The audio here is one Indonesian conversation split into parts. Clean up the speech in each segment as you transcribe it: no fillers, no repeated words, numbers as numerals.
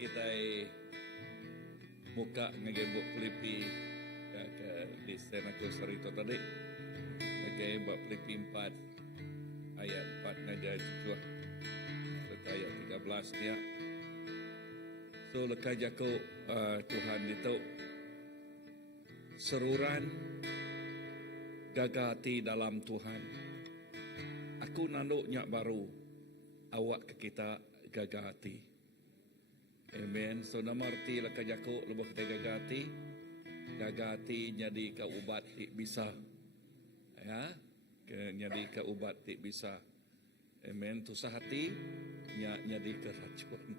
kita muka ngagembok Filipi ke desain aku cerita tadi. Ngagembok Filipi 4 ayat 4 ngajar cuah ayat 13 dia. So lekas jaku Tuhan itu seruran gagati dalam Tuhan. Aku nanduk nyak baru awak ke kita gagati. Amen. So nama arti lekas jaku lebih kita gagati. Gagati jadi ke ubat tik bisa. Ya, jadi ke ubat tik bisa. Amen. Tusah hati jadi ke racun.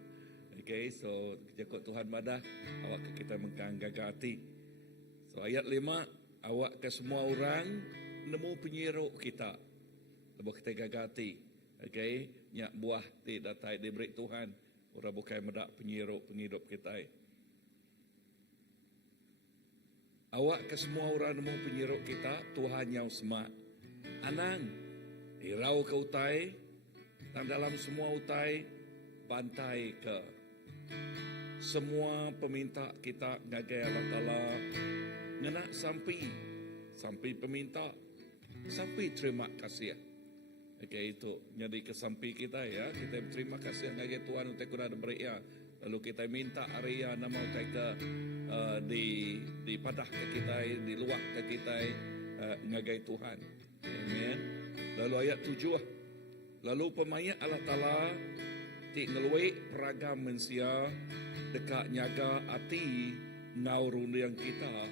Okay, so jaku Tuhan madah awak ke kita mengkang gagati. So ayat 5, awak ke semua orang nemu penyiruk kita. Lebih kita gagati. Okay, nyak buah ti datai diberi Tuhan. Orang bukan medak penyiruk penghidup kita. Awak ke semua orang nemu penyiruk kita, Tuhan yang semak. Anang, irau ke utai, dan dalam semua utai, bantai ke. Semua peminta kita ngagai Allah Ta'ala, ngena sampai peminta, sampai terima kasih. Okay, itu jadi kesampi kita ya. Kita berterima kasih ngagai Tuhan untuk kita beri ya. Lalu kita minta area nama kita di padah ke kita, di luar ke kita ngagai Tuhan. Amen. Lalu ayat 7. Lalu pemain Allah Ta'ala ti ngelui peragam mensia dekat nyaga ati ngaurun yang kita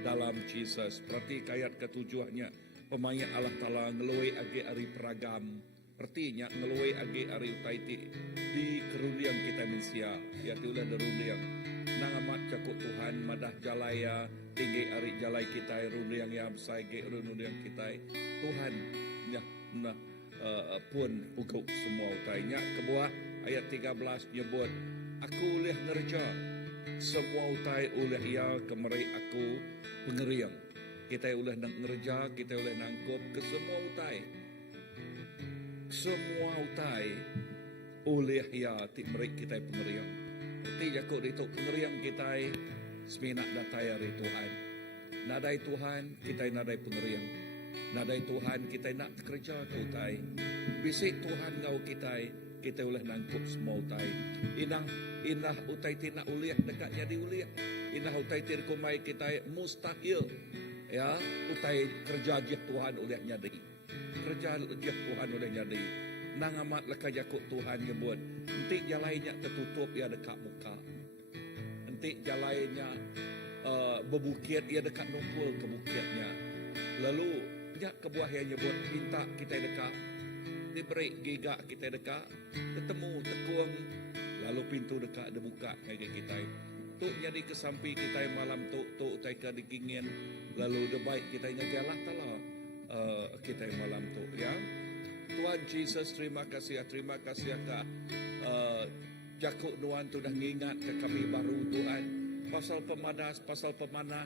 dalam Jesus. Berarti ayat ketujuhnya. Pemain Allah Ta'ala ngelui agi ari peragam. Artinya ngelui agi ari utaiti di kerundiang kita mensia. Ya tiulah derundiang. Nang amat cakut Tuhan madah jalaya tinggi ari jalai kita rundiang yang besar ge rundiang kita. Tuhan pun puguk semua utainya. Kebuah ayat 13 nyebut aku ulih ngerja semua utai ulih ia kemari aku pengeriang. Kita ulah nak ngerja, kita ulah nangkup ke semua utai. Semua utai oleh ya timrik kita pengeriang. Berarti jakut itu pengeriang kita seminak datai dari Tuhan. Nadai Tuhan kita nadai pengeriang. Nadai Tuhan kita nak kerja ke utai. Bisik Tuhan ngau kita ulah nangkup semua utai. Inah utai tina uliah dekat jadi uliah. Inah utai tirkumai kita mustahil. Ya, utai kerja jih Tuhan oleh nyadai. Kerja jih Tuhan oleh nyadai. Nang amat leka jakut Tuhan nyebut. Nanti jalainya tertutup ya dekat muka. Nanti jalainya berbukit ya dekat numpul ke bukitnya. Lalu nyak kebuah yang nyebut minta kita dekat. Diberi gigak kita dekat. Ketemu tekung. Lalu pintu dekat dibuka kayak kita. Tuk jadi kesampi kita malam tuk taika dikingin lalu debaik kita ngajalah tala kita malam tuk ya. Tuhan Jesus terima kasih Kak. Jakuk nuan tu dah ngingat ke kami baru Tuhan. Pasal pemanas, pasal pemanah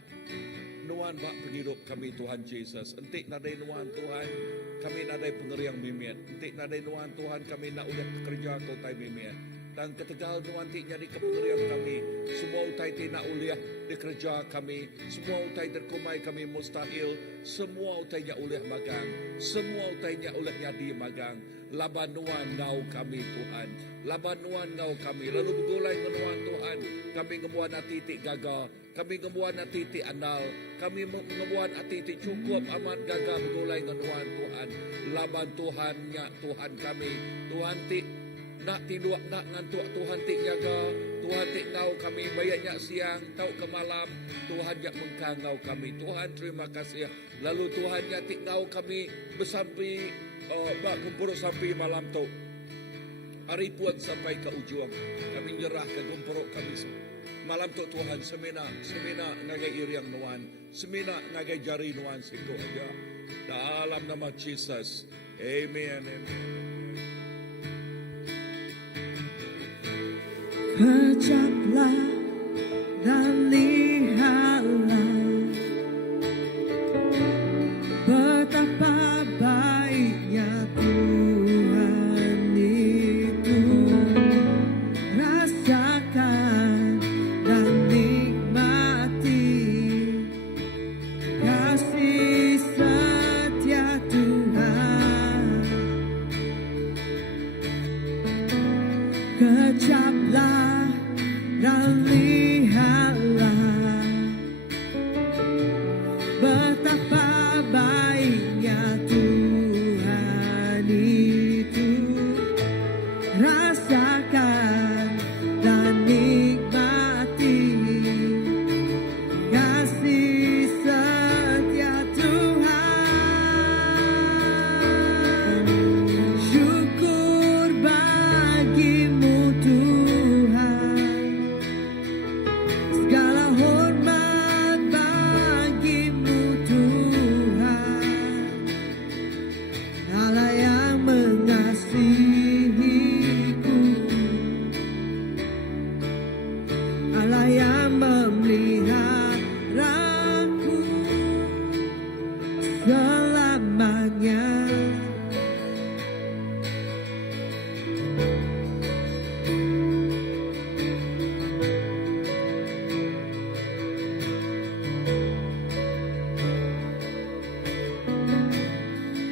nuan bak penghidup kami Tuhan Jesus. Entik nadai nuan Tuhan kami nadai pengeriang mimian. Entik nadai nuan Tuhan kami nak udah kerja kau tai mimian. Dan ketegal nuanti jadi kepengerian kami. Semua utai tina uliah dikerja kami. Semua utai terkumai kami mustahil. Semua utainya uliah magang. Semua utainya uliah nyadi magang. Labanuan ngau kami Tuhan. Labanuan ngau kami. Lalu begulai menuan Tuhan. Kami ngebuan titik gagal. Kami ngebuan titik andal. Kami ngebuan titik cukup amat gagal begulai menuan Tuhan. Laban Tuhannya Tuhan kami. Tuhan tik nak tidur, nak ngantuk Tuhan tik jaga. Tuhan tik ngau kami bayaknya siang, tau ke malam. Tuhan jak mengkangau kami. Tuhan terima kasih. Lalu Tuhan jak tik ngau kami bersampai bak gempuruk sampai malam tu. Hari pun sampai ke ujung. Kami nyerah ke gempuruk kami. Malam tu Tuhan semina ngagai iriang nuan. Semina ngagai jari nuan siku aja. Dalam nama Jesus. Amen. Kejaplah dan lihatlah betapa baiknya Tuhan itu. Rasakan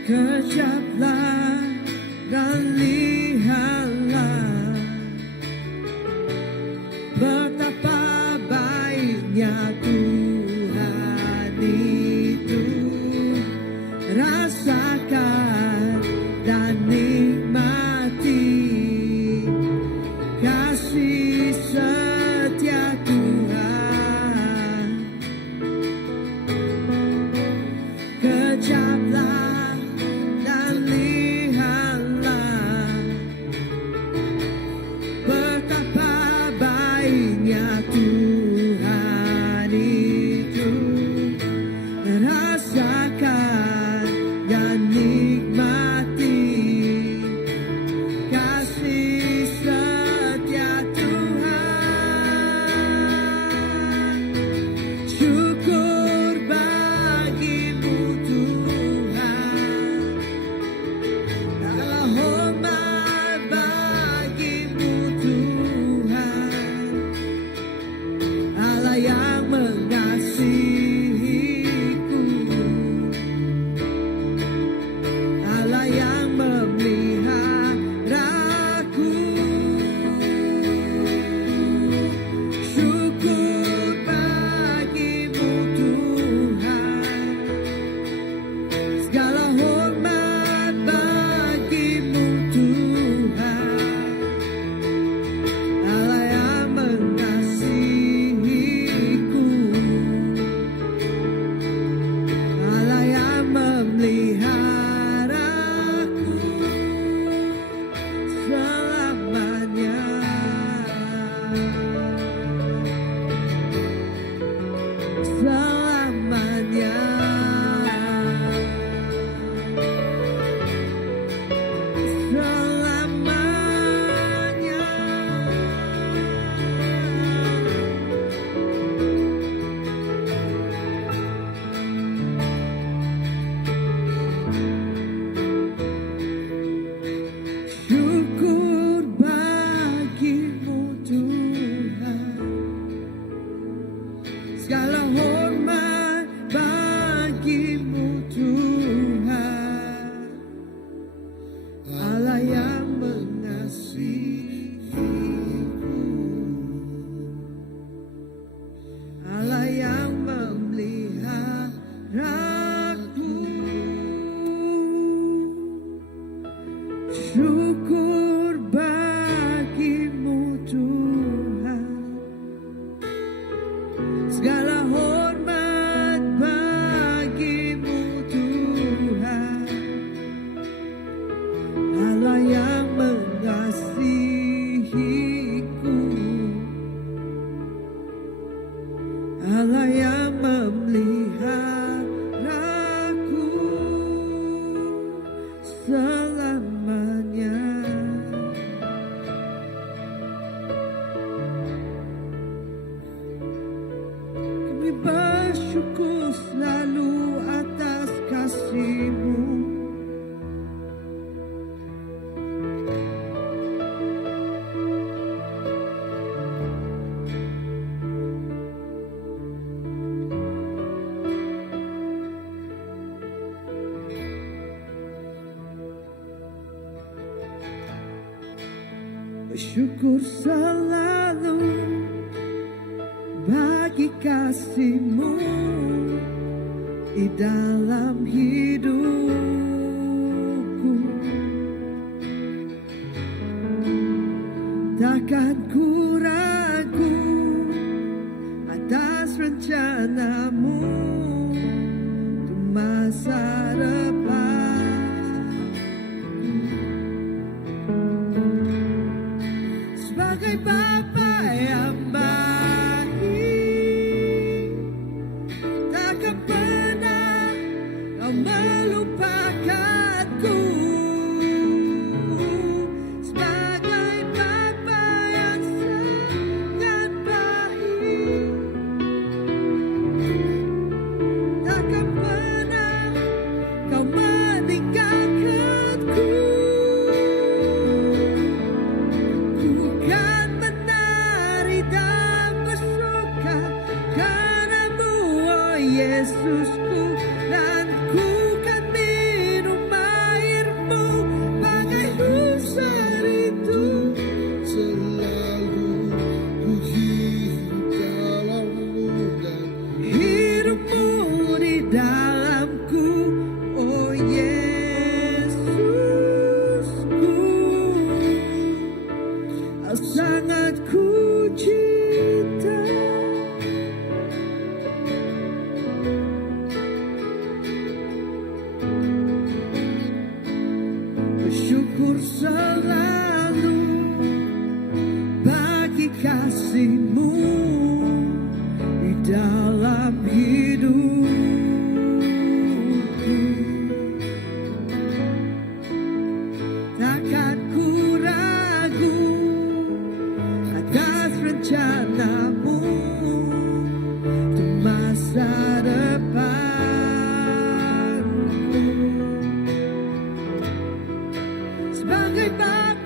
kejaplah dan lihatlah betapa baiknya Tuhan itu. Rasakan dan nikmati kasih setia Tuhan. Kejaplah dan lihatlah betapa baiknya Tuhan itu. Rasakan dan nikmati kasih setia Tuhan. Syukur bagimu Tuhan, segala hormat bagimu Tuhan, Allah yang mengasihiku, Allah yang memeliharaku. Syukur bagimu Tuhan, segala hormat bagimu Tuhan, Allah yang mengasihiku, Allah yang memeliharaku selamanya. Selamanya. Selamanya. Syukur bagimu Tuhan, segala hormat bagimu Tuhan, Allah yang mengasihiku, Allah yang memeliharaku. Syukur bagimu Tuhan, segala hormat bagimu Tuhan, Allah yang mengasihiku, Allah yang memeliharaku selamanya. Kami bersyukur selalu atas kasih-Mu. Bersyukur selalu bagi kasih-Mu di dalam hidupku. Takkan ku ragu atas rencana-Mu untuk masa depan. Sebagai Bapa yang baik, takkan pernah Kau melupakanku. Sebagai Bapa yang sangat baik, takkan pernah Kau meninggalkanku. Ku kan menari dan bersuka karena-Mu, oh Yesusku, dan ku kan selalu bagi kasih-Mu di dalam hidupku. Takkan ku ragu atas rencana-Mu untuk masa depanku. Sebagai bapa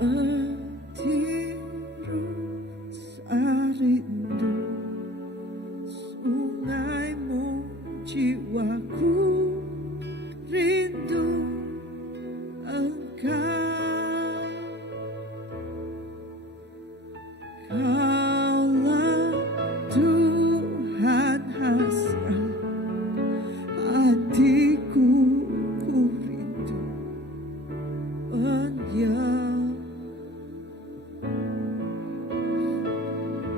Petiru sarindu sungaimu jiwaku rindu engkau. Kaulah Tuhan hasrat hatiku, ku rindu menyembah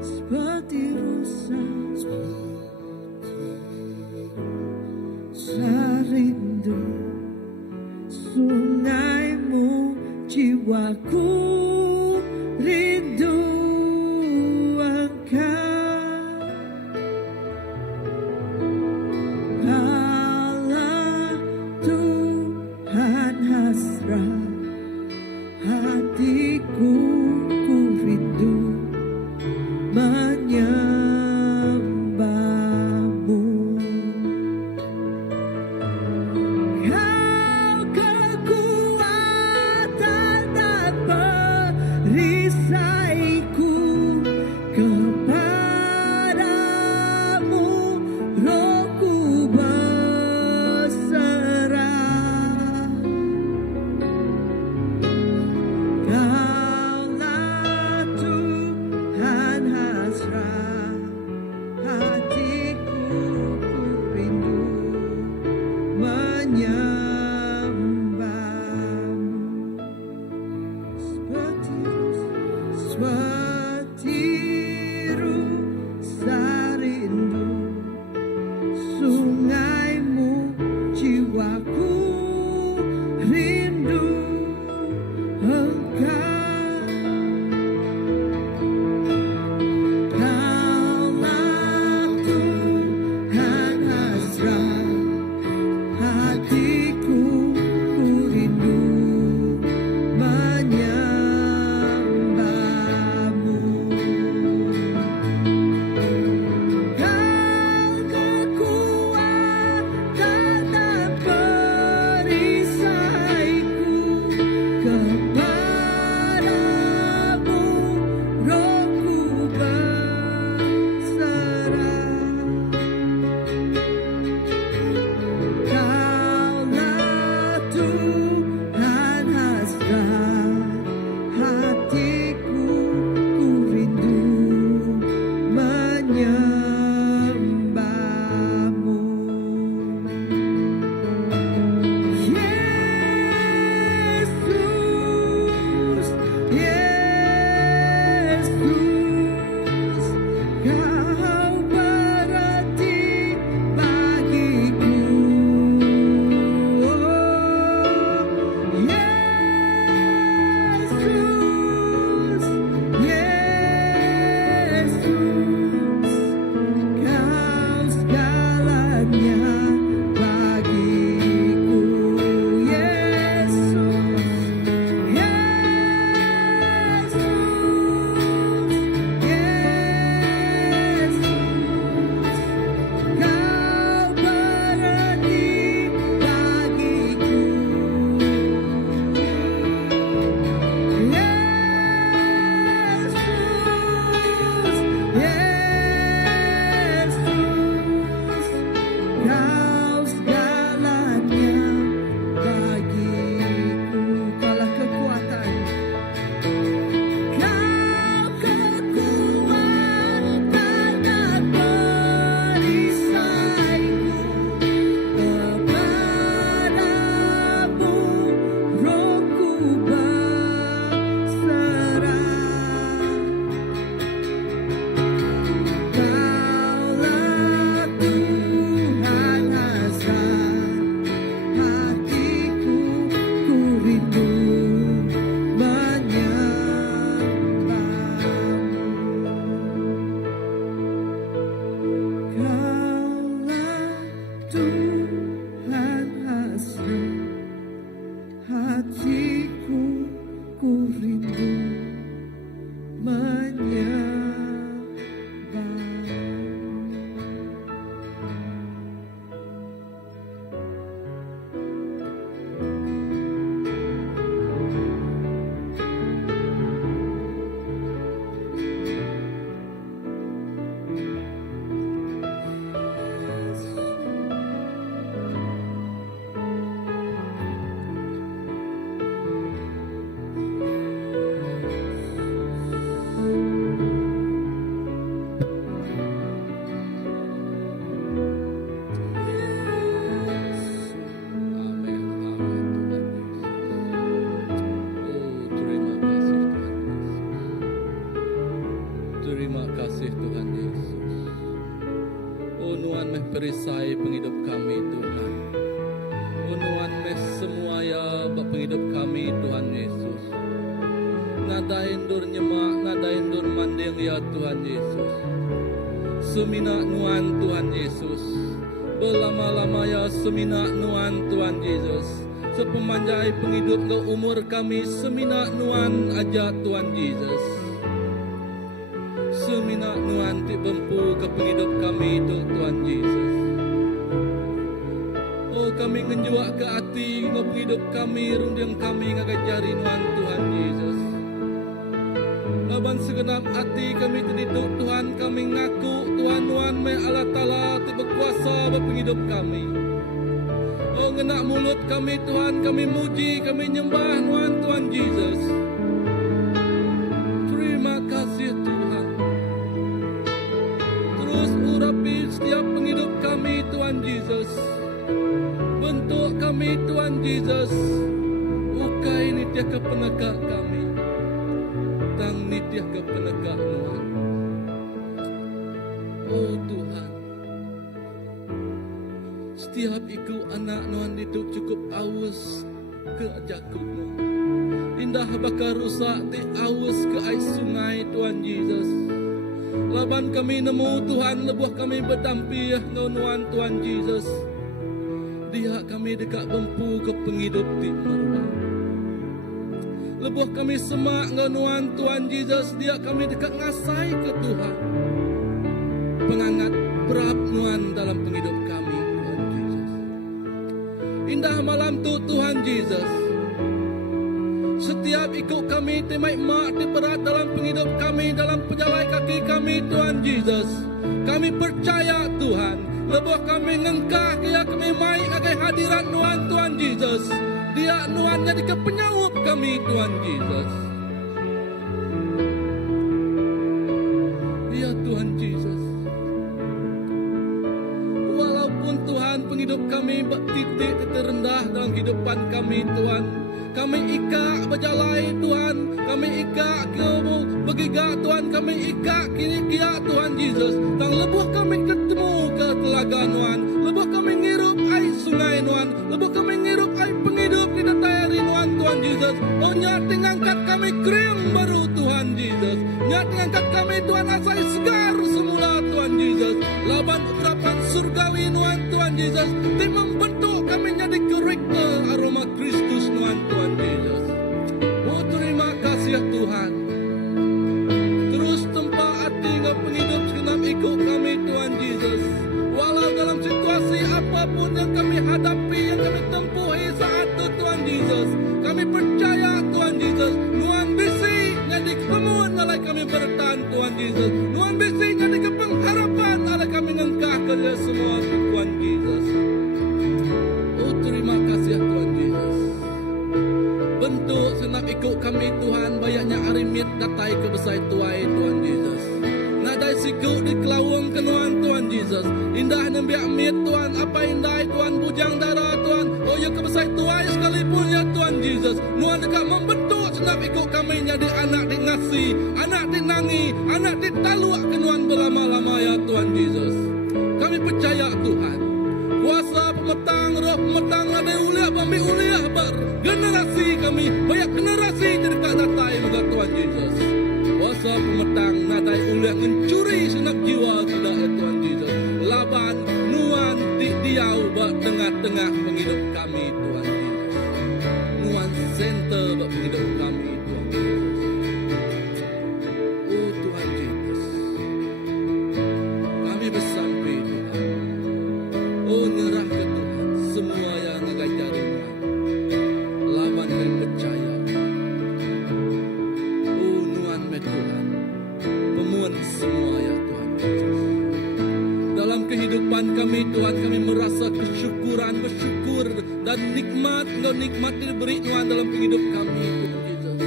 seperti rusa sarindu sungaimu jiwaku rindu engkau. Kaulah Tuhan hasrat hatiku, ku rindu menyembahmu. Kau kekuatan dan perisaiku, kepadamu rohku berserah. Kaulah Tuhan hasrat hatiku, ku rindu menyembahmu. Seperti rusa rindu sungaimu jiwaku rindu engkau. Kaulah Tuhan hasrat hatiku, panjai penghidup kami Tuhan. Nuan mes semua ya bak penghidup kami Tuhan Yesus. Ngadain dur nyemak, ngadain dur manding ya Tuhan Yesus. Semina nuan Tuhan Yesus. Berlama-lama ya semina nuan Tuhan Yesus. Sepemanjai penghidup ke umur kami semina nuan aja Tuhan Yesus. Semina nuan ti bempu ke penghidup kami itu Tuhan Yesus. Oh kami ngenjuak ke hati ngop hidup kami runding kami ngagajari nuan Tuhan Yesus. Laban segenap hati kami terdiduk Tuhan kami ngaku Tuhan nuan me Allah Ta'ala ti berkuasa berpenghidup kami. Oh ngenak mulut kami Tuhan kami muji kami nyembah nuan Tuhan Yesus. Terima kasih Tuhan. Terus urapi setiap penghidup kami Tuhan Yesus. Bentuk kami Tuhan Yesus. Ukai nitya ke penegak kami. Tang nitya ke penegak Tuhan. Oh Tuhan. Setiap iku anak Tuhan itu cukup aus ke jakut Tuhan. Indah bakar rusak di aus ke air sungai Tuhan Yesus. Laban kami nemu Tuhan lebuh kami berdampi nuan Tuhan Yesus. Dia kami dekat bempu ke penghidup di meruang. Lebuh kami semak nuan Tuhan Yesus. Dia kami dekat ngasai ke Tuhan. Pengangat berap nuan dalam penghidup kami Tuhan Yesus. Indah malam tu Tuhan Yesus. Setiap ikut kami temai mak di berat dalam penghidup kami dalam pejalan kaki kami Tuhan Yesus. Kami percaya Tuhan. Lebuh kami ngengkah kaya kami mai agai hadirat Tuhan Yesus. Dia nuan jadi ke penyaup kami Tuhan Yesus. Dia Tuhan Yesus. Walaupun Tuhan penghidup kami titik terendah dalam kehidupan kami Tuhan. Kami ikak berjalai Tuhan. Kami ikak ke begiga Tuhan. Kami ikak kini kia Tuhan Yesus. Dan lebuh kami ketemu ke telaga Tuhan. Lebuh kami ngirup air sungai Tuhan. Lebuh kami ngirup air penghidup di datayari Tuhan Yesus. Oh nyati ngangkat kami kering baru Tuhan Yesus. Nyati ngangkat kami Tuhan asai segar semula Tuhan Yesus. Laban urapan surgawi Tuhan Yesus. Tim membentuk kami jadi kerikte aroma Kristus Tuhan Yesus. Oh terima kasih Tuhan. Terus tempat hati ngap penghidup segenap ikut kami Tuhan Yesus. Walau dalam situasi apapun yang kami hadapi, yang kami tempuhi saat itu Tuhan Yesus. Kami percaya Tuhan Yesus. Nuan bisi jadi kepemuan alai kami bertahan Tuhan Yesus. Nuan bisi jadi kepengharapan alai kami ngengkah kerja semua Tuhan Yesus. Oh terima kasih Tuhan Yesus. Bentuk senap ikut kami Tuhan. Banyaknya arimit datai ke besar tuai Tuhan Yesus. Nadai sikuk di kelawang kenuan Tuhan Yesus. Indah nembiak mit Tuhan. Apa indah Tuhan bujang darah Tuhan. Oh ya kebesar tuai sekalipun ya Tuhan Yesus. Nuan dekat membentuk senap ikut kami jadi anak di ngasi. Anak di nangi. Anak di taluak kenuan berlama-lama ya Tuhan Yesus. Kami percaya Tuhan. Kuasa pemetang, roh pemetang, ada uliah, bambi uliah, generasi kami, banyak generasi jadi kat datai muka Tuhan Yesus. Kuasa pemetang, nadai uliah, mencuri senap jiwa tidak ya Tuhan Yesus. Laban, nuan, diau, bak tengah-tengah penghidup kami Tuhan Yesus. Nuan center bak penghidup kami Tuhan Yesus. Oh Tuhan Yesus. Kami bersampai Tuhan. Oh nyerah ke Tuhan semua yang ngajari Tuhan. Lawan dan percaya. Oh nuan me Tuhan. Pemuan semua ya Tuhan Yesus. Dalam kehidupan kami Tuhan kami merasa kesyukuran, bersyukur dan nikmat diberi Tuhan dalam kehidup kami Tuhan Yesus.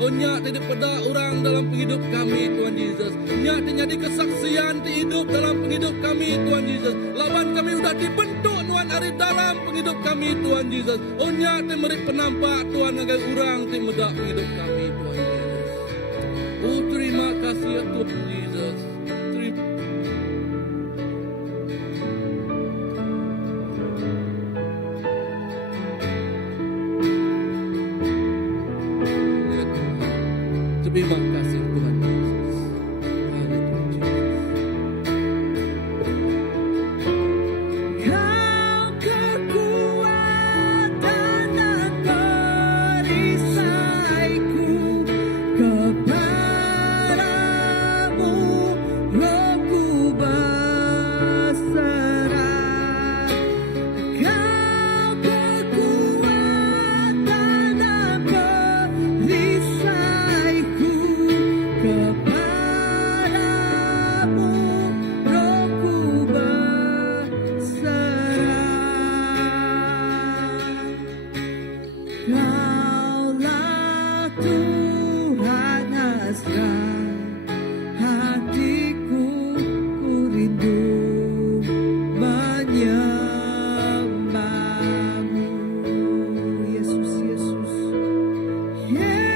Oh nyak daripada orang dalam penghidup kami Tuhan Yesus. Nyak jadi kesaksian di hidup dalam penghidup kami Tuhan Yesus. Lawan kami sudah dibentuk Tuhan hari dalam penghidup kami Tuhan Yesus. Oh nyak memberi penampak Tuhan agar orang di medak penghidup kami Tuhan Yesus. Oh terima kasih Tuhan Yesus. Terima kasih Tuhan Yesus. Haleluya. Kau kekuatan dan perisaiku, kepadamu rohku berserah. Kau kekuatan dan perisaiku, kepadamu rohku berserah. Kaulah Tuhan hasrat hatiku, ku rindu menyembahmu. Yesus, Yesus, Yesus,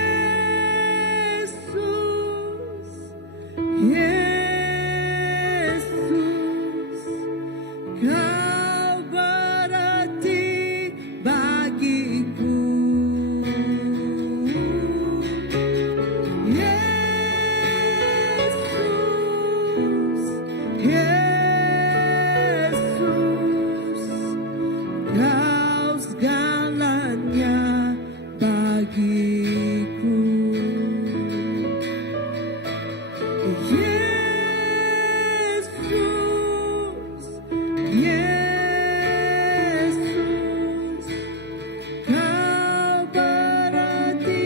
Yesus, Kau berarti bagiku. Yesus, Yesus, Kau segalanya bagiku. Yesus, Yesus, Kau berarti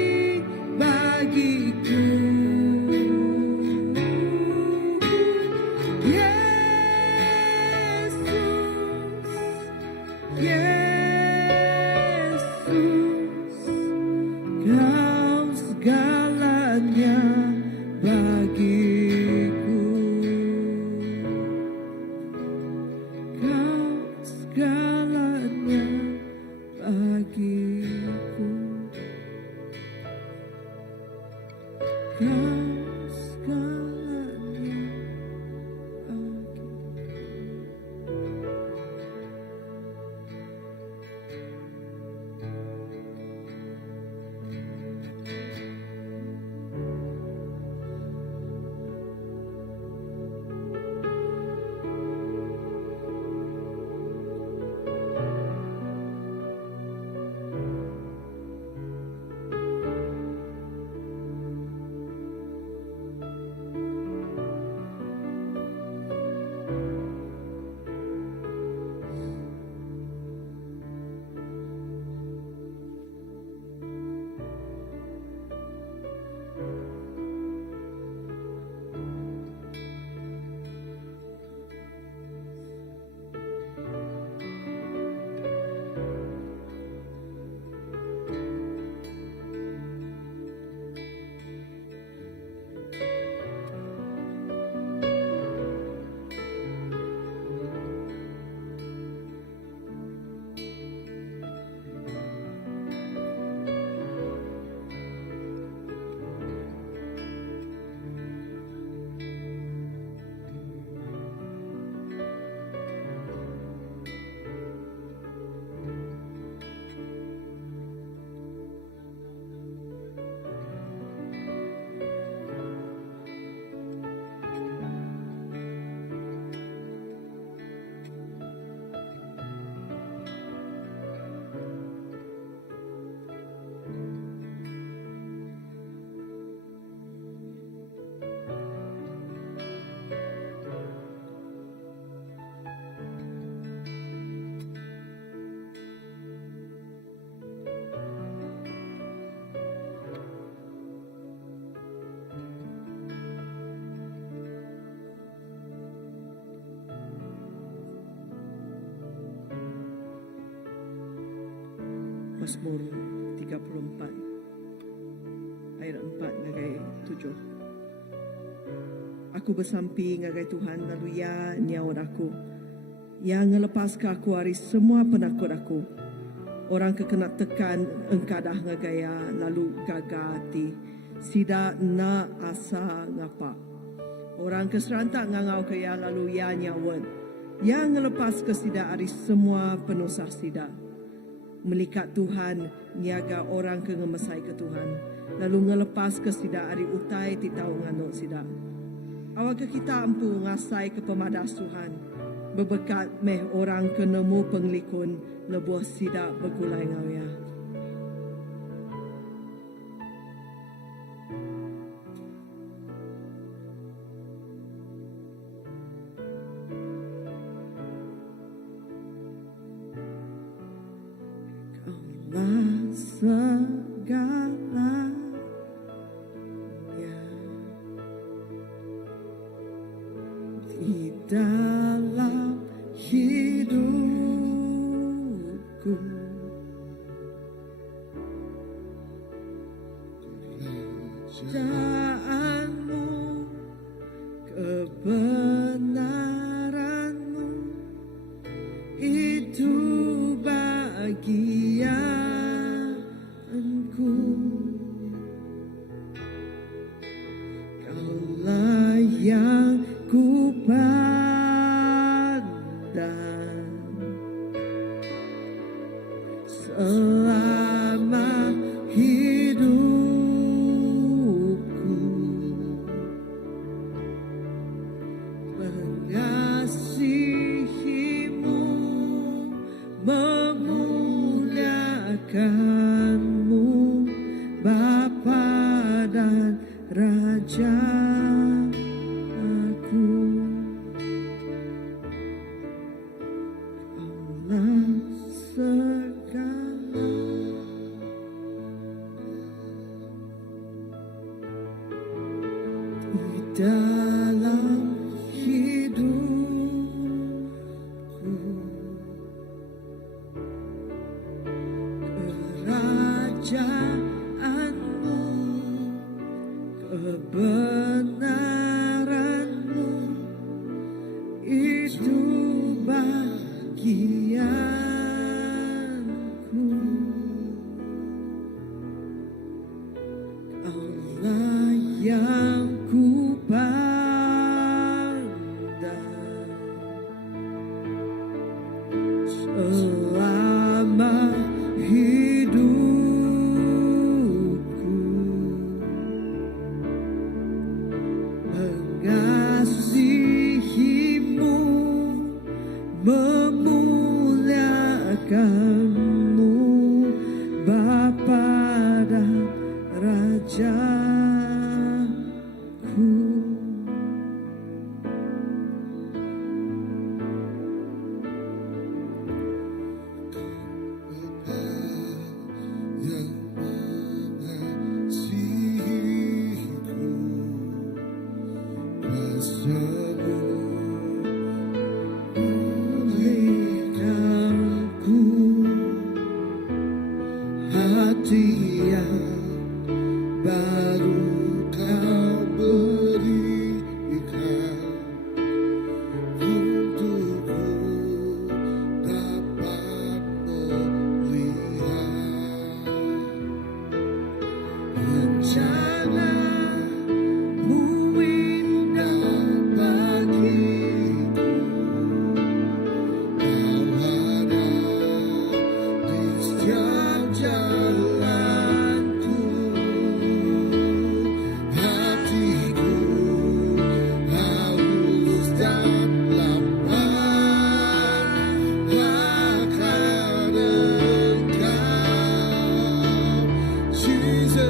bagiku. Yesus, Yesus, Kau segalanya bagiku. Kau segalanya bagiku. Kau segalanya bagiku. Mazmur 34 ayat 4 ngagai 7. Aku bersampi ngagai Tuhan, lalu ya nyaut aku, ya ngelepaskan aku dari semua penakut aku. Orang kekenat tekan engkadah ngagaya, lalu gagati sida na asa ngapa. Orang keserantak ngangau kaya, lalu ya nyaut, ya ngelepas ke sida dari semua penusar sida. Melikat Tuhan, niaga orang ke ngemasai ke Tuhan. Lalu ngelepas ke sida ari utai ti tau ngano sida. Awak kita ampu ngasai ke pemadas Tuhan. Bebekat meh orang ke nemu penglikun lebuh sida begulai ngawya. Kaulah segalanya di dalam hidupku. Kerajaanmu, kebenaranmu, itu bagianku. Kaulah yang ku pandang selama hidupku, mengasihimu, memuliakanmu, Bapa dan Raja. Dalam hidupku, kerajaanmu, kebenaranmu, itu bagianku. Allah yang ku pandang selama hidupku, mengasihimu, memuliakanmu, Bapa dan Raja. Hati yang baru kau berikan untukku dapat melihat rencana-Mu indah bagiku. Kau ada di setiap jalanku, hatiku haus dan lapar akan Engkau, Jesus.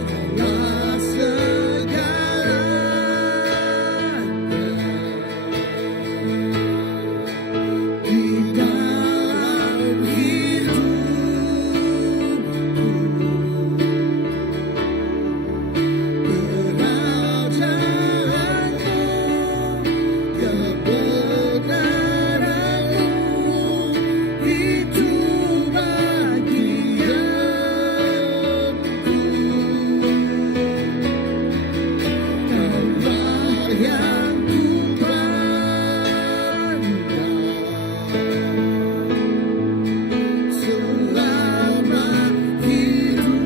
Kaulah segalanya di dalam hidupku, kerajaanmu, kebenaranmu, itu bagianku. Kaulah yang ku pandang selama hidupku,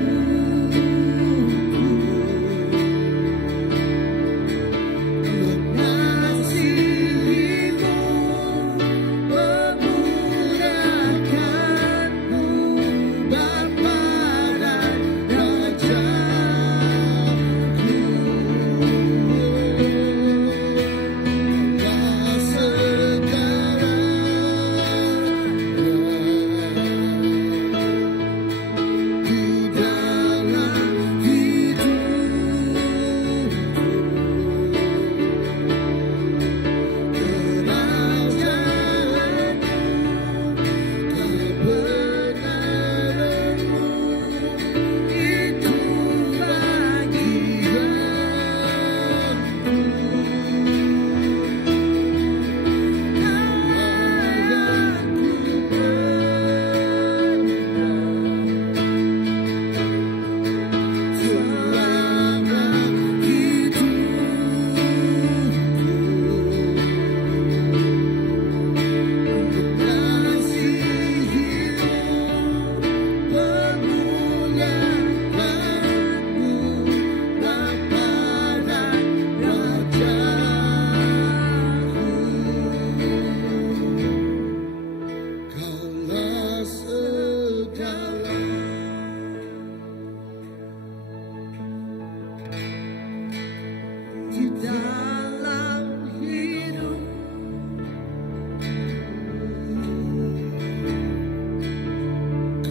mengasihimu, memuliakanmu,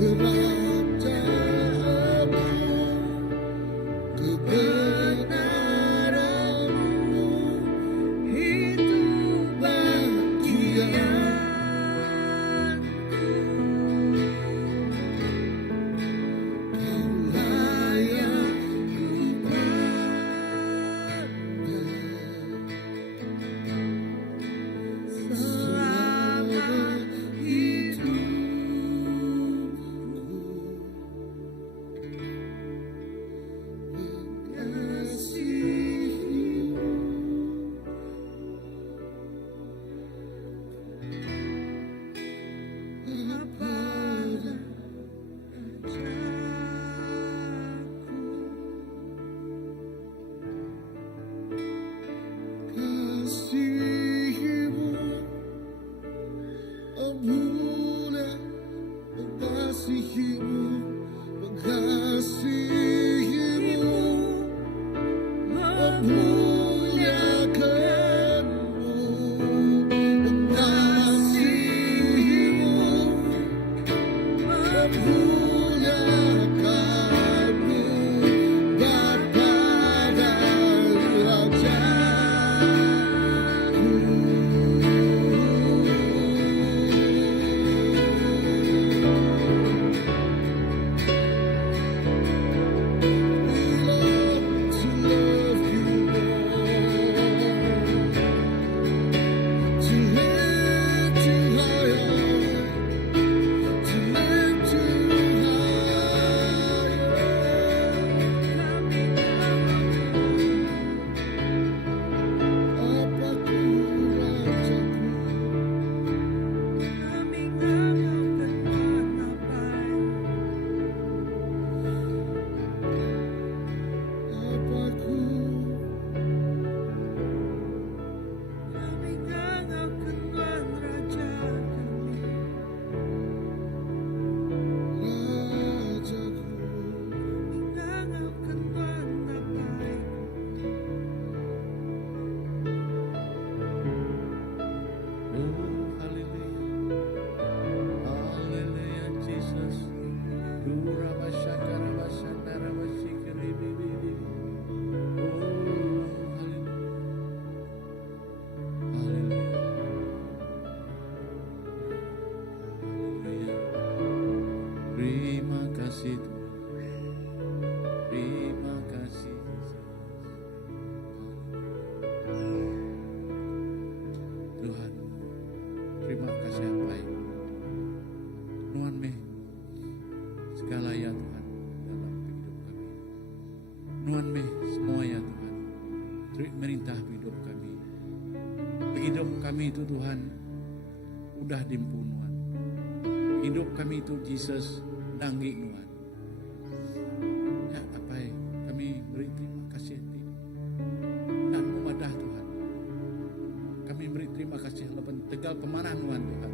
kerajaanmu, kebenaranmu itu bagianku. Kau layak ku pandang selama terima kasih Tuhan. Terima kasih Tuhan. Terima kasih yang baik. Nuhan meh segala ya Tuhan dalam hidup kami. Nuhan meh semua ya Tuhan. Merintah hidup kami. Hidup kami itu Tuhan udah dimpu Nuhan. Hidup kami itu Jesus danggi Nuhan. Ya apa ya kami beri terima kasih dan memadah Tuhan. Kami beri terima kasih lepas tegal pemarah Nuhan Tuhan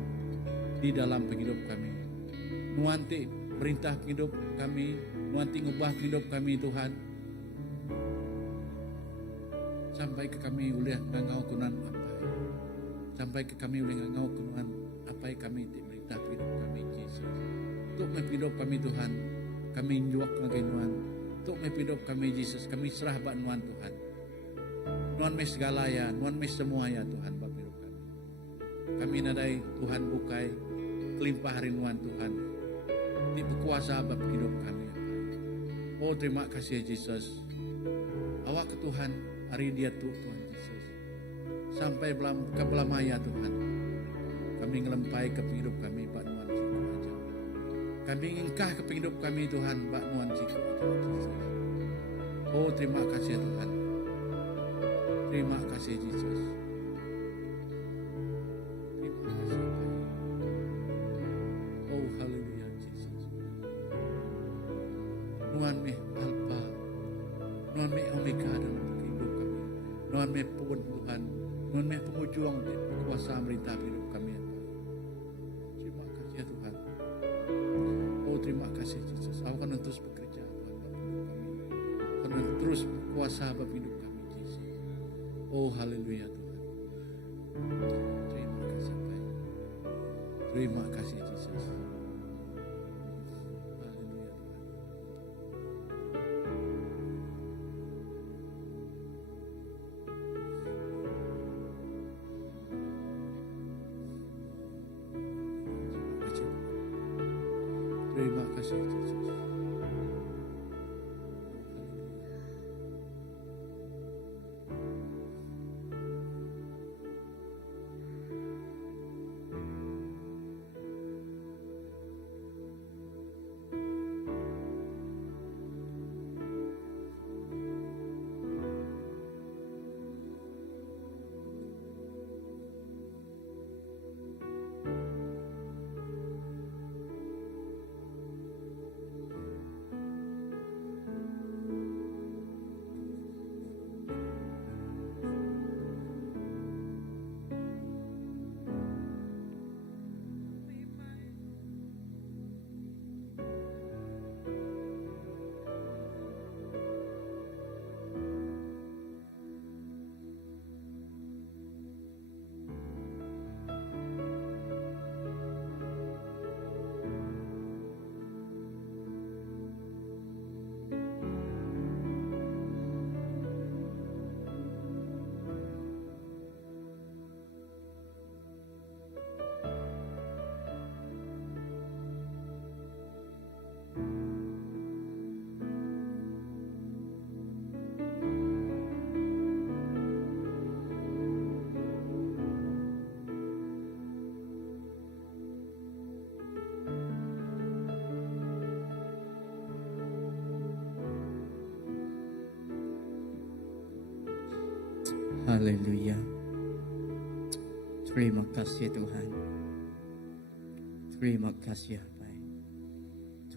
di dalam hidup kami. Nuhan ti perintah hidup kami, Nuhan ti ngubah hidup kami Tuhan. Sampai ke kami oleh ngangau kunan apa. Sampai ke kami oleh ngangau kunan apa yang kami ti perintah hidup kami Jesus. Untuk hidup kami Tuhan, kami juak lagi Tuhan. Untuk hidup kami Jesus, kami serah bak Tuhan Tuhan. Tuhan mes segala ya, Tuhan mes semua ya Tuhan bak hidup kami. Kami nadai Tuhan bukai kelimpah hari Tuhan. Di berkuasa bak hidup kami. Oh terima kasih Jesus. Awak ke Tuhan hari dia Tuhan Jesus. Sampai ke belamaya Tuhan. Kami ngelempai ke hidup kami Pak Tuhan Siku aja. Kami ingkah ke hidup kami Tuhan Pak Tuhan Siku aja. Oh terima kasih Tuhan. Terima kasih Jesus. Terima kasih. Oh haleluya Jesus. Tuhan meh Alfa. Tuhan meh Omega dalam hidup kami. Tuhan meh pun Tuhan. Tuhan meh pengujuang kuasa merintah hidup kami. Terima kasih ya Tuhan. Oh terima kasih Jesus. Aku akan terus bekerja Tuhan dalam hidup kami. Akan terus kuasa dalam hidup kami Jesus. Oh haleluya Tuhan. Terima kasih Bapak. Terima kasih Jesus. Terima kasih Yesus. Haleluya. Terima kasih Tuhan. Terima kasih Bapak.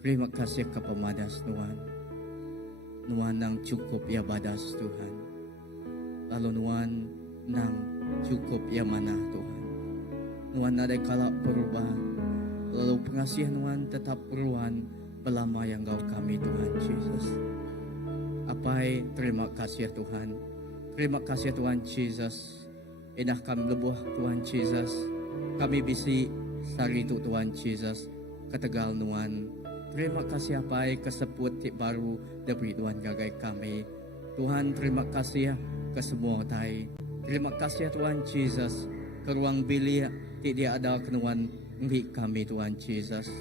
Terima kasih kepemadas Tuhan. Nuan nang cukup ya badas Tuhan. Lalu nuan nang cukup ya manah Tuhan. Nuan ada kala perubahan. Lalu pengasihan Nuan tetap perubahan belama yang Engkau kami Tuhan Yesus. Apai terima kasih Tuhan. Terima kasih Tuhan Yesus. Inah kami lebuh Tuhan Yesus. Kami bisi sari itu Tuhan Yesus. Ketegal Nuan. Terima kasih apai kesebut tik baru dari Tuhan gagai kami. Tuhan terima kasih ke semua tai. Terima kasih Tuhan Yesus. Ke ruang bilik tidak ada kenuan ngik kami Tuhan Yesus.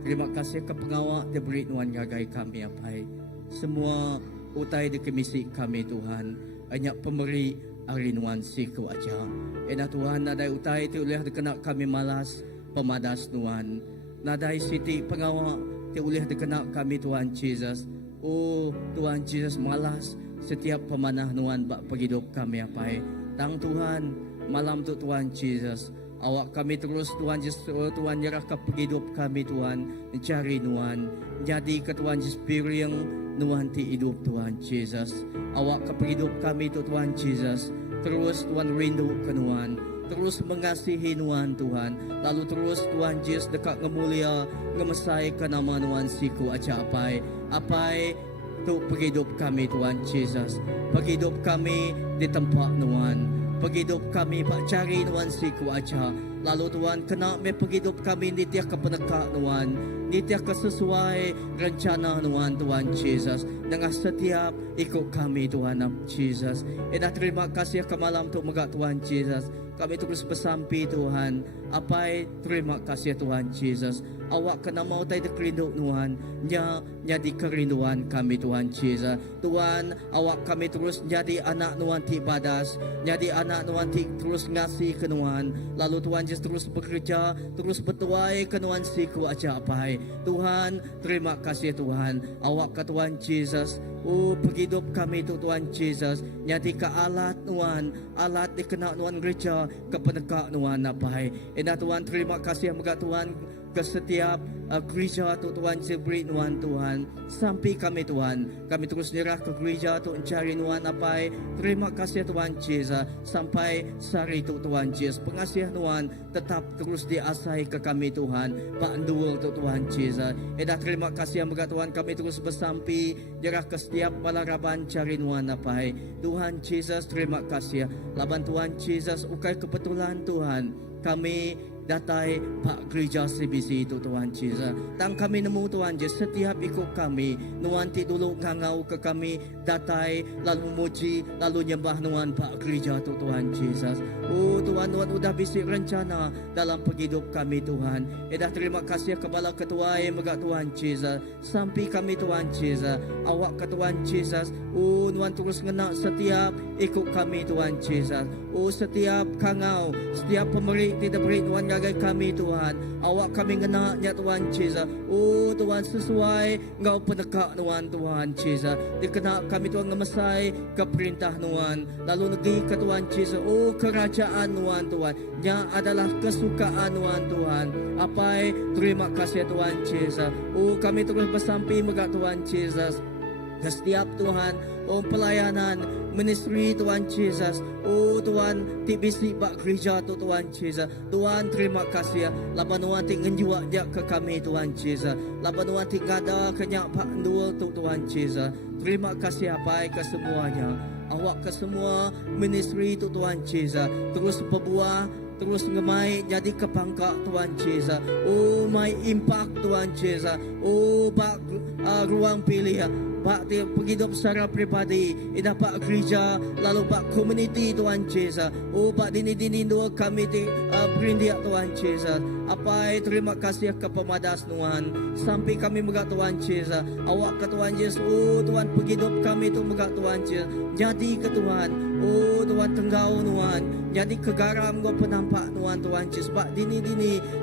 Terima kasih ke pengawal diberi Tuhan gagai kami apai. Semua utai di kemisi kami Tuhan. Hanya pemberi arinuan siku aja. Ena Tuhan nadai utai ti ulih dikena kami malas pemadas Tuhan. Nadai siti pengawal ti ulih dikena kami Tuhan Yesus. Oh Tuhan Yesus malas setiap pemanah Tuhan bak penghidup kami apai. Tang Tuhan malam tu Tuhan Yesus. Awak kami terus Tuhan Yesus, Tuhan nyerah ke penghidup kami Tuhan. Mencari Tuhan. Jadi ke Tuhan Yesus piring Tuhan ti hidup Tuhan Yesus. Awak ke penghidup kami tu Tuhan Yesus. Terus Tuhan rindu ke Tuhan. Terus mengasihi Tuhan. Lalu terus Tuhan Yesus dekat ngemulia. Ngemesai ke nama Tuhan siku aja apai. Apai tu penghidup kami Tuhan Yesus. Penghidup kami di tempat Tuhan. Penghidup kami pak cari Tuhan siku aja. Lalu Tuhan kena me penghidup kami di tiap kepenekak Tuhan. Di tiap kesesuai rencana Tuhan Yesus. Dengan setiap ikut kami Tuhan Yesus. Edah terima kasih ke malam tu megak Tuhan Yesus. Kami terus bersampi Tuhan. Apai terima kasih Tuhan Yesus. Awak kena mau tay kerindu Tuhan. Jadi kerinduan kami Tuhan Yesus. Tuhan awak kami terus jadi anak Tuhan ti badas. Jadi anak Tuhan ti terus ngasih ke Tuhan. Lalu Tuhan Yesus terus bekerja. Terus bertuai ke Tuhan siku aja apai. Tuhan terima kasih Tuhan. Awak ke Tuhan Yesus. Oh penghidup kami tu Tuhan Yesus. Jadi ke alat Tuhan. Alat dikena Tuhan gereja. Ke penegak Tuhan apai. Enak Tuhan terima kasih megak Tuhan. Ke setiap gereja tu Tuhan beri Tuhan sampai kami Tuhan kami terus nyerah ke gereja tu mencari Tuhan apai. Terima kasih Tuhan Yesus sampai sari tu Tuhan Yesus pengasihan Tuhan tetap terus diasai ke kami Tuhan pandul tu Tuhan Yesus. Edah terima kasih megak Tuhan kami terus bersampi nyerah ke setiap balaraban cari Tuhan apai. Tuhan Yesus terima kasih laban Tuhan Yesus ukai kebetulan Tuhan kami datai Pak Gereja CBC itu Tuhan Yesus. Tang kami nemu Tuhan Yesus, setiap ikut kami, Nuan ti dulu ngangau ke kami, datai lalu memuji, lalu nyembah Nuan Pak Gereja itu Tuhan Yesus. Oh Tuhan, Nuan udah bisik rencana dalam penghidup kami Tuhan. Edah terima kasih Kepala Ketua Mega Tuhan Yesus. Sampai kami Tuhan Yesus, awak ke Tuhan Yesus. Oh Nuan terus ngena setiap ikut kami Tuhan Yesus. Oh setiap kangau, setiap pemerik tidak beri Tuhan gagai kami Tuhan. Awak kami ngenaknya Tuhan Yesus. Oh Tuhan sesuai Engkau penekak Tuhan Yesus. Dikena kami Tuhan ngemesai ke perintah Tuhan. Lalu negeri ke Tuhan Yesus. Oh kerajaan Tuhan. Nya adalah kesukaan Tuhan. Apai terima kasih Tuhan Yesus. Oh kami terus bersampai megak Tuhan Yesus. Dan setiap Tuhan, oh pelayanan, ministry Tuhan Yesus. Oh Tuhan, tibisi bak gereja tu Tuhan Yesus. Tuhan terima kasih ya. Laban Tuhan ti ngenjua jak ke kami Tuhan Yesus. Laban Tuhan ti ngada kenyak pak dual tu Tuhan Yesus. Terima kasih apa ke semuanya. Awak ke semua ministry tu Tuhan Yesus. Terus berbuah, terus ngemai jadi kepangkak Tuhan Yesus. Oh my impact Tuhan Yesus. Oh bak ruang pilih ya. Pak penghidup secara pribadi, ida pak gereja, lalu pak community Tuhan Yesus. Oh pak dini dua kami berindia Tuhan Yesus. Apa terima kasih ke pemadas Tuhan. Sampai kami megak Tuhan Yesus. Awak ke Tuhan Yesus. Oh Tuhan penghidup kami tu megak Tuhan Yesus. Jadi ke Tuhan. Oh Tuhan tenggau Tuhan. Jadi kegaram go penampak Tuhan Yesus. Pak dini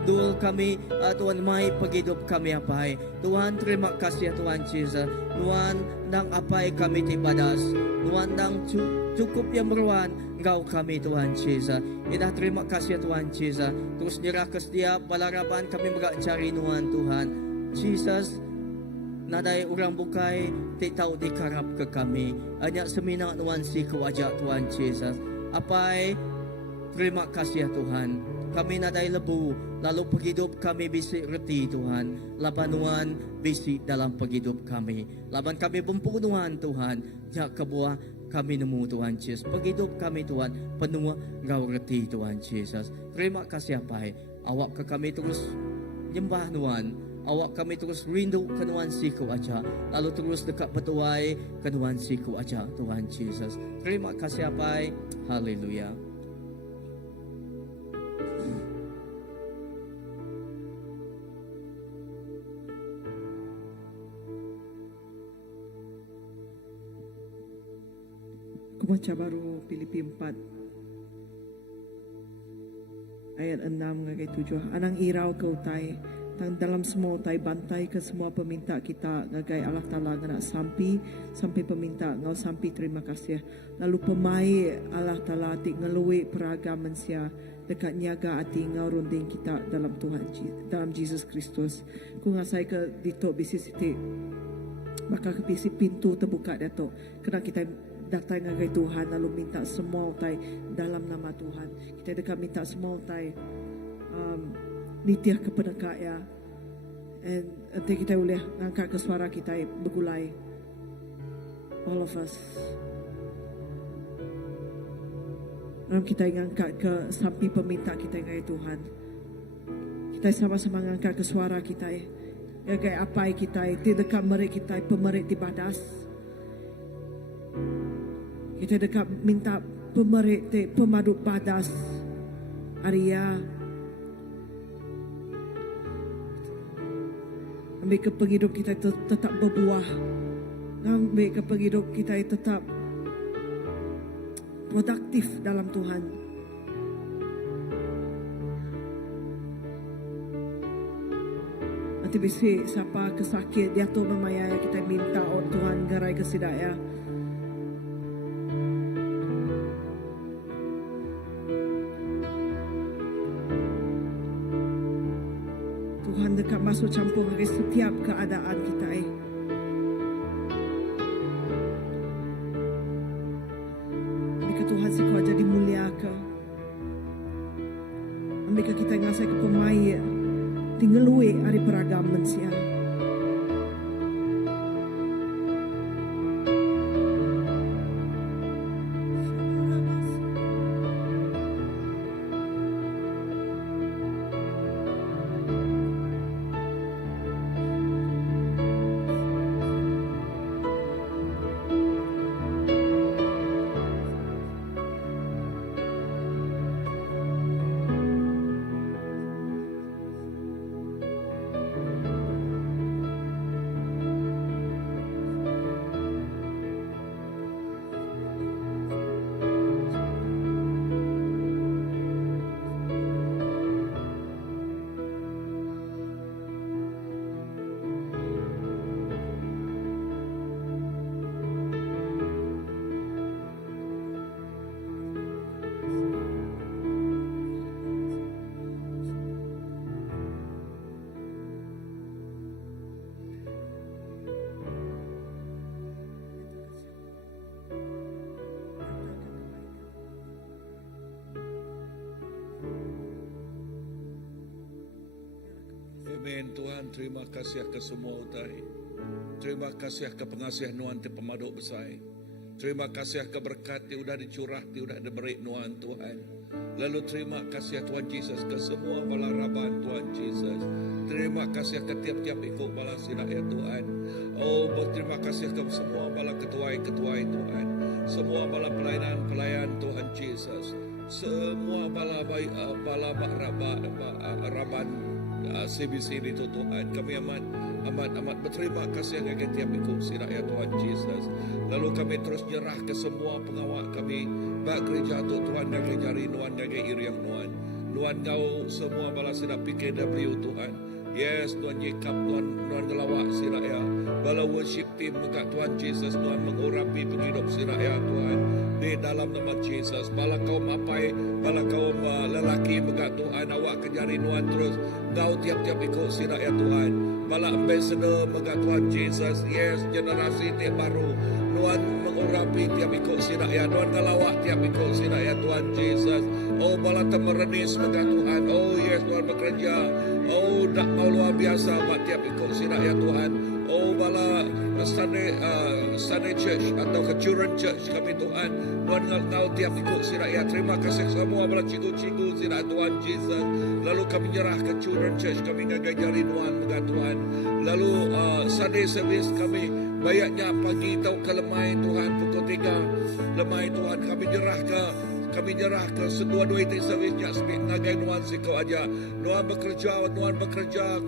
dua kami Tuhan mai penghidup kami apa. Tuhan terima kasih Tuhan Yesus. Tuhan nang apa kami tibadas. Tuhan nang cukup yang meruan Engkau kami Tuhan Yesus. Ida terima kasih Tuhan Yesus. Terus nyerah ke setiap balarapan kami megak cari Tuhan. Jesus, nadai orang bukai tak tahu dikarap ke kami. Hanya semina Tuhan si ke wajah Tuhan Yesus. Apai terima kasih Tuhan. Kami nadai lebu, lalu penghidup kami bisik reti Tuhan. Laban Tuhan bisik dalam penghidup kami. Laban kami pembunuhan Tuhan. Jak kebuah kami nemu Tuhan Yesus. Penghidup kami Tuhan penuh Engkau reti Tuhan Yesus. Terima kasih apa awak ke kami terus nyembah Tuhan. Awak kami terus rindu ke Tuhan siku aja. Lalu terus dekat betuai ke Tuhan siku aja Tuhan Yesus. Terima kasih apa. Haleluya. Aku baca baru Filipi 4 ayat 6 ngagai 7. Anang irau ke utai tang dalam semua utai bantai ke semua peminta kita ngagai Allah Ta'ala nganak sampai peminta ngau sampai terima kasih. Lalu pemai Allah Ta'ala ti ngelui peragam mensia dekat nyaga ati ngau runding kita dalam Tuhan dalam Jesus Kristus. Ku ngasai ke ditok bisnis itu bakal kepisi pintu terbuka datuk kena kita datang ngagai Tuhan lalu minta semua utai dalam nama Tuhan. Kita dekat minta semua utai nitiah kepada Kak ya. And nanti kita boleh ngangkat ke suara kita bergulai. All of us. Dalam kita ngangkat ke sampai peminta kita ngagai Tuhan. Kita sama-sama ngangkat ke suara kita ngagai apa kita dekat mereka kita pemerik di badas. Kita dekat minta pemerik pemadu badas Arya ambil ke penghidup kita tetap berbuah, ambil ke penghidup kita tetap produktif dalam Tuhan. Nanti bisa siapa kesakit dia tu memaya kita minta oh Tuhan garai kesidaya. Tuhan dekat masuk campur dari setiap keadaan kita Ambil ke Tuhan siku aja dimuliakan. Ambil ke kita ngasai ke pemai tinggalui hari peragaman siang. Amin Tuhan, terima kasih ke semua utai. Terima kasih ke pengasihan Nuan ti pemaduk besar. Terima kasih ke berkat yang sudah dicurah, yang sudah diberi Nuan Tuhan. Lalu terima kasih Tuhan Yesus ke semua bala raban Tuhan Yesus. Terima kasih ke tiap-tiap ikut bala sidak ya Tuhan. Oh, berterima kasih ke semua bala ketuai-ketuai Tuhan. Semua bala pelayan Tuhan Yesus. Semua bala raban CBC itu Tuhan. Kami amat berterima kasih dengan tiap ikut sidak ya Tuhan Yesus. Lalu kami terus nyerah ke semua pengawal kami. Bak gereja Tuhan ngagai jari Nuan ngagai iriang Nuan. Nuan kau semua bala sidak PKW Tuhan. Yes, Tuhan Yekap, Tuhan gelawak si rakyat. Bala worship team dekat Tuhan Yesus, Tuhan mengurapi penghidup si rakyat Tuhan. Di dalam nama Yesus, bala kaum apai, bala kaum lelaki dekat Tuhan, awak kejari Tuhan terus. Kau tiap-tiap ikut si rakyat Tuhan. Bala ambassador dekat Tuhan Yesus, yes, generasi tiap baru. Tuhan mengurapi tiap ikut si rakyat, Tuhan gelawak tiap ikut si rakyat Tuhan Yesus. Oh, bala temerenis dekat Tuhan, oh yes, Tuhan bekerja. Oh, tak mau luar biasa buat tiap ikut si rakyat Tuhan. Oh, bala Sunday Church atau ke Children Church kami Tuhan. Tuhan tahu tiap ikut si rakyat. Terima kasih semua bala cikgu-cikgu si rakyat Tuhan Jesus. Lalu kami nyerah ke Children Church. Kami ngajari Tuhan dengan Tuhan. Lalu Sunday Service kami banyaknya pagi tahu ke lemai Tuhan pukul 3. Lemai Tuhan kami nyerah ke sedua-dua itu servisnya ngagai Nuan si kau aja. Nuan bekerja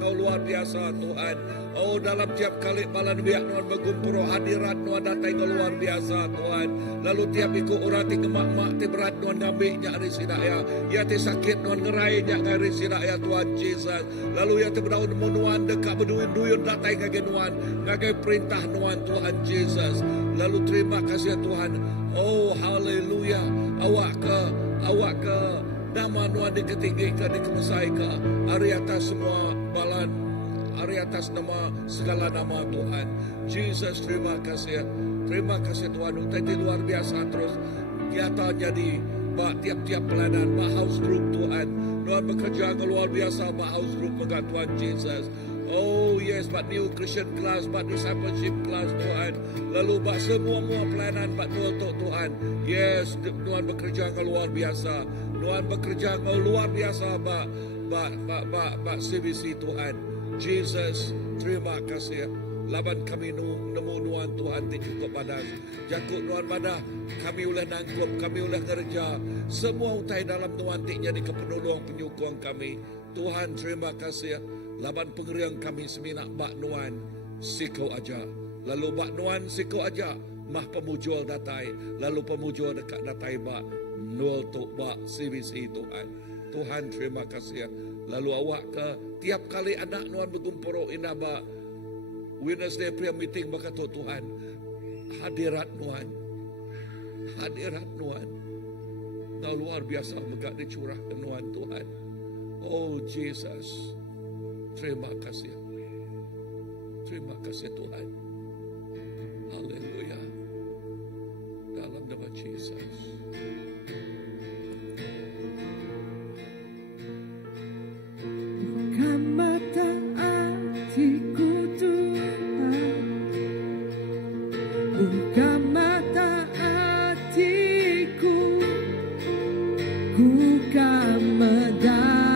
kau luar biasa Tuhan. Oh, dalam tiap kali malam biak Nuan bergumpul hadirat Nuan datang kau luar biasa Tuhan. Lalu tiap ikut orang ti gemak-mak ti berat Nuan ngambil hari sidak ya. Ya ti sakit Nuan ngerai hari sidak ya Tuhan Jesus. Lalu ya ti berdaun Nuan dekat berduyun-duyun datang ngagai Nuan. Ngagai perintah Nuan Tuhan Jesus. Lalu terima kasih Tuhan. Oh, haleluya. Awak ke nama Nuan diketinggikan, dikemesai ke hari atas semua balan, hari atas nama segala nama Tuhan. Jesus, terima kasih Tuhan. Utai luar biasa terus nyata jadi tiap-tiap pelayanan, house group Tuhan. Tuhan bekerja luar biasa house group dengan Tuhan Jesus. Oh yes, buat new Christian class, buat discipleship class Tuhan. Lalu buat semua pelayanan buat untuk Tuhan. Yes, Tuhan bekerja luar biasa. Tuhan bekerja luar biasa buat CBC Tuhan. Jesus, terima kasih. Laban kami nemu Tuhan Tuhan di cukup padas. Jakut Tuhan padah, kami ulah nangkup, kami ulah kerja. Semua utai dalam Tuhan ti jadi kepenolong penyukung kami. Tuhan terima kasih. Laban pengeriang kami seminak bak Nuan sikau aja. Lalu bak Nuan sikau aja. Mah pemujul datai. Lalu pemujul dekat datai bak nol tok bak CBC Tuhan. Tuhan terima kasih. Lalu awak ke tiap kali anak Nuan bergumpul indah bak Wednesday prayer meeting berkata Tuhan. Hadirat Nuan. Kau luar biasa megak dicurahkan Nuan Tuhan. Oh Jesus. Terima kasih Tuhan. Haleluya. Dalam nama Yesus. Buka mata hatiku Tuhan. Buka mata hatiku. Ku kan mendamai.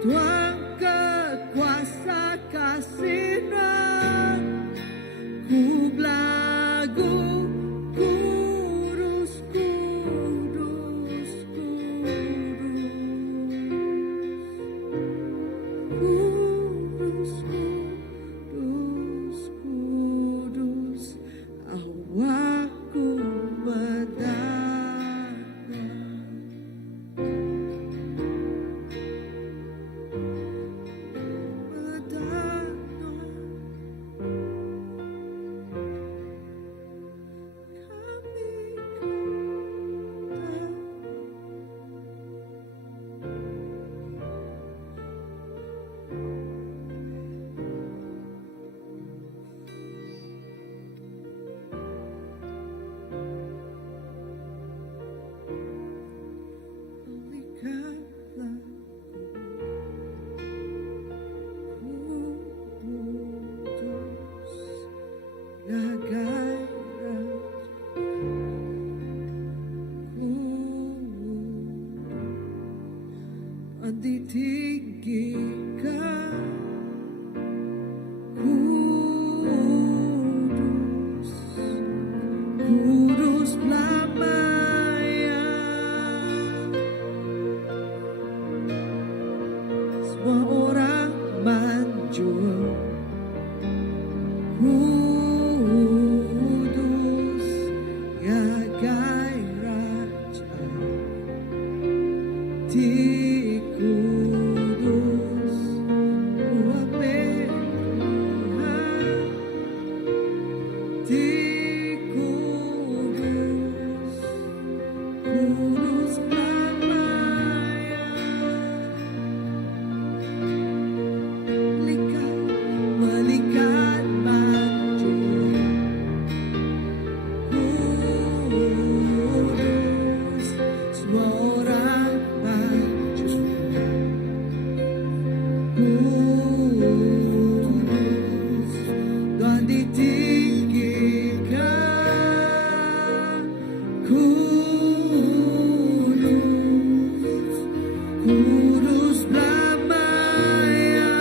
Tuhan kekuasa kasih dan semua orang manjur. Kudus ya raja, di kudus uape Tuhan, di kudus, kudus namanya. Melikat manjur, kudus semua orang manjur, kudus Tuhan ditinggikan, kudus, kudus belamanya.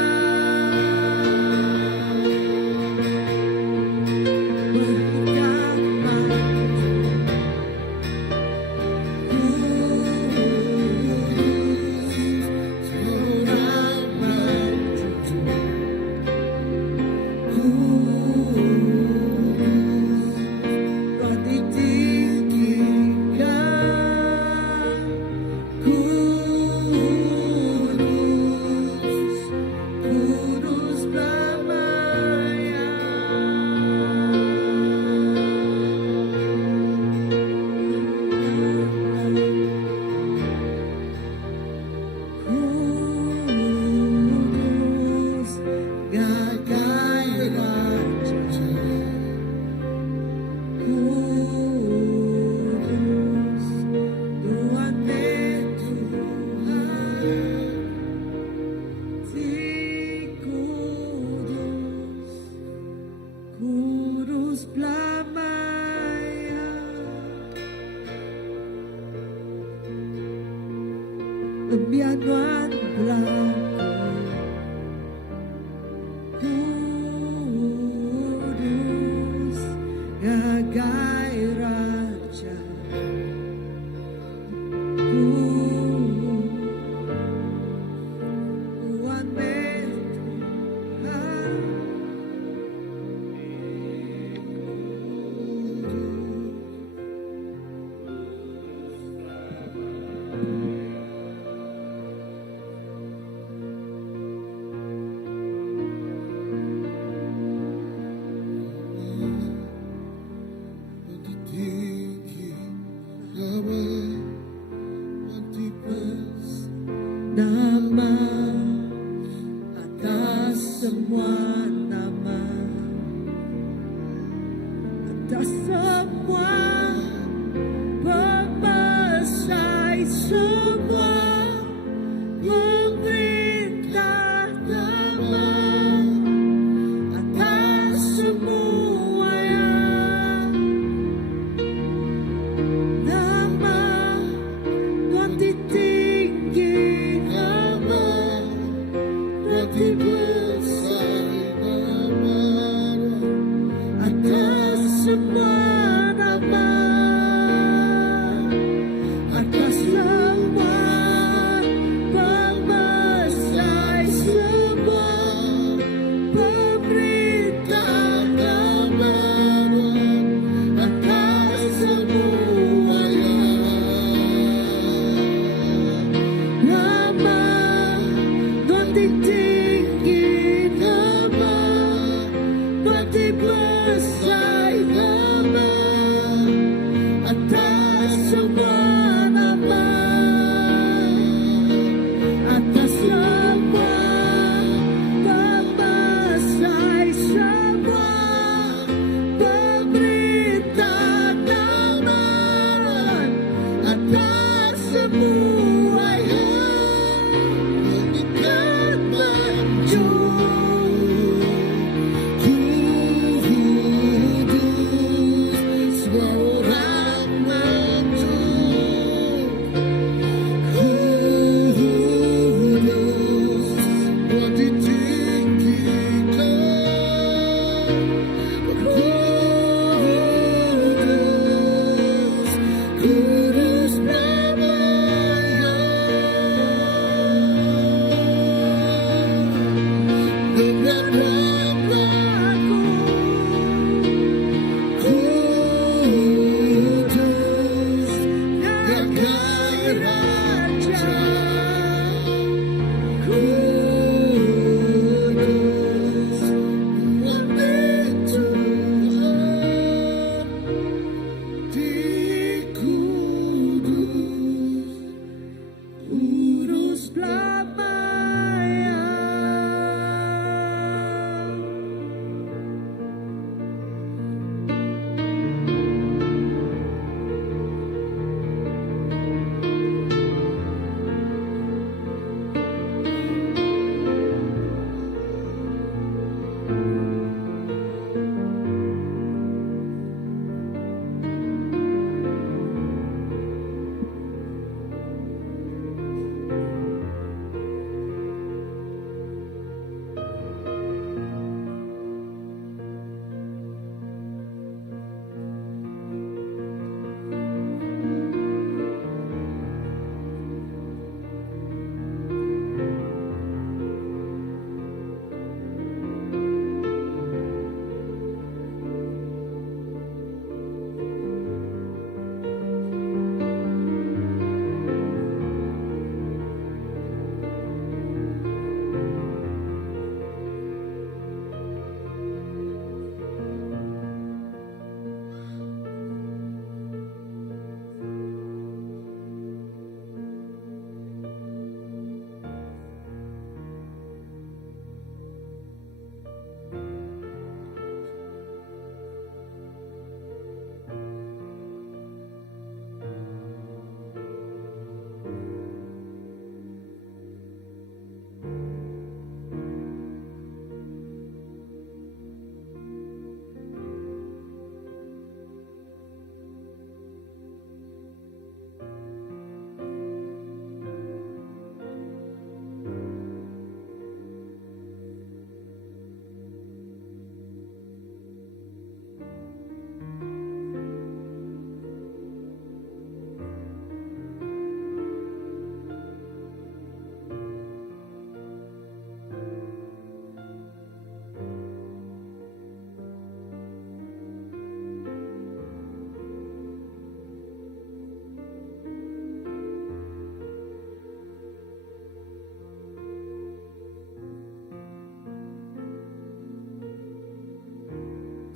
Melikat manjur, kudus seorang manjur, kudus Tuhan ditinggikan, kudus, kudus belamanya. Kudus gagai raja, kudus Tuhan Tuhan, di kudus, kudus belamanya. Bianuan berlaku, kudus gagai raja, Tuhan Tuhan, tinggi nama nama atas semua nama, atas semua pembesar, semua pemerintah nama, atas semua yang nama Tuhan ditinggi, nama Tuhan dibesar, nama atas semua nama, atas semua pembesar, semua pemerintah nama, atas semua nama Tuhan ditinggi.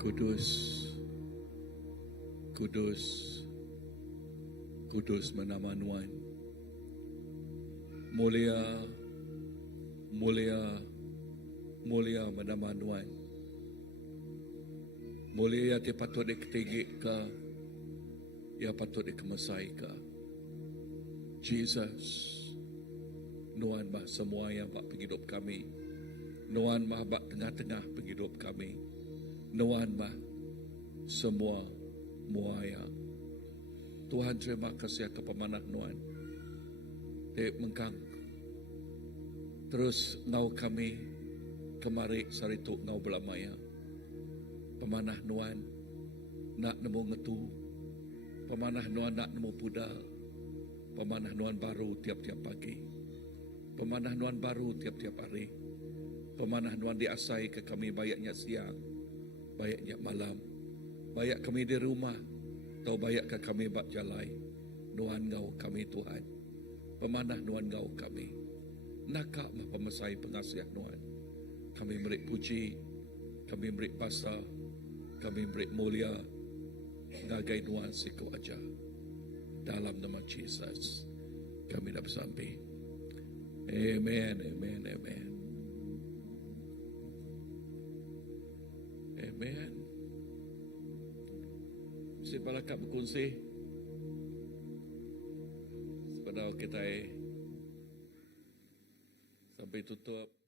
Kudus, kudus, kudus menama Tuhan. Mulia, mulia, mulia menama Tuhan. Mulia ya patut diketigik ka, ya patut dikemesai ka. Jesus, Tuhan mah semua yang bak penghidup kami. Tuhan mah bak tengah-tengah penghidup kami. Tuhan mah semua muaya. Tuhan terima kasih ke pemanah Tuhan. Dek mengkang. Terus ngau kami kemari sarituk ngau belamaya. Pemanah Tuhan nak nemu ngetu. Pemanah Tuhan nak nemu pudal. Pemanah Tuhan baru tiap-tiap pagi. Pemanah Tuhan baru tiap-tiap hari. Pemanah Tuhan diasai ke kami bayaknya siang, bayaknya malam. Bayak kami di rumah, atau bayak ke kami bak jalai. Tuhan ngau kami Tuhan. Pemanah Tuhan ngau kami. Nakak mah pemesai pengasiah Tuhan. Kami beri puji, kami beri basa, kami beri mulia. Ngagai Tuhan siku aja. Dalam nama Jesus, kami dah bersampai. Amen, amen, amen. Amen. Si balakap berkongsi. Sepadahal kita sampai tutup.